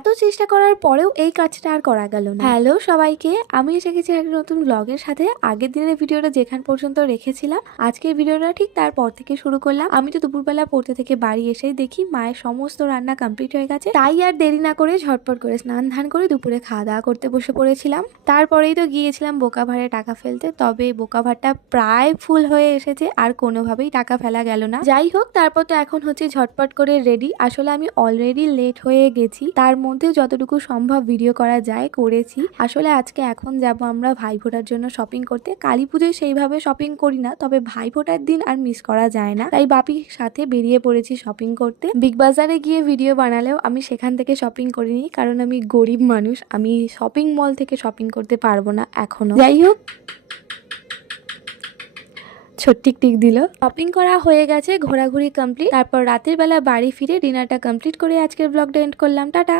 এত চেষ্টা করার পরেও এই কাজটা আর করা গেল না। হ্যালো সবাইকে, আমি এসে গেছি একটা নতুন ব্লগের সাথে। আগের দিনের ভিডিওটা যেখান পর্যন্ত রেখেছিলাম, আজকের ভিডিওটা ঠিক তারপর থেকে শুরু করলাম। আমি তো দুপুরবেলা পড়তে থেকে বাড়ি এসেই দেখি মায়ের সমস্ত রান্না কমপ্লিট হয়ে গেছে, তাই আর দেরি না করে ঝটপট করে স্নান ধান করে দুপুরে খাওয়া দাওয়া করতে বসে পড়েছিলাম। তারপরেই তো গিয়েছিলাম বোকাভারে টাকা ফেলতে, তবে বোকাভারটা প্রায় ফুল হয়ে এসেছে, আর কোনোভাবেই টাকা ফেলা গেল না। যাই হোক, তারপর তো এখন হচ্ছে ঝটপট করে রেডি। আসলে আমি অলরেডি লেট হয়ে গেছি, তার মধ্যে যতটুকু সম্ভব ভিডিও করা যায় করেছি। আসলে আজকে এখন যাব আমরা ভাইফোঁটার জন্য শপিং করতে। কালী পুজোয় সেইভাবে শপিং করি না, তবে ভাইফোঁটার দিন আর মিস করা যায় না, তাই বাপির সাথে বেরিয়ে পড়েছি শপিং করতে। বিগ বাজারে গিয়ে ভিডিও বানালেও আমি সেখান থেকে শপিং করিনি, কারণ আমি গরিব মানুষ, আমি শপিং মল থেকে শপিং করতে পারবো না এখনো। যাই হোক, ছোট্টিক টিক দিল। শপিং করা হয়ে গেছে, ঘোরাঘুরি কমপ্লিট। তারপর রাতের বেলা বাড়ি ফিরে ডিনারটা কমপ্লিট করে আজকের ব্লগটা এন্ড করলাম। টাটা।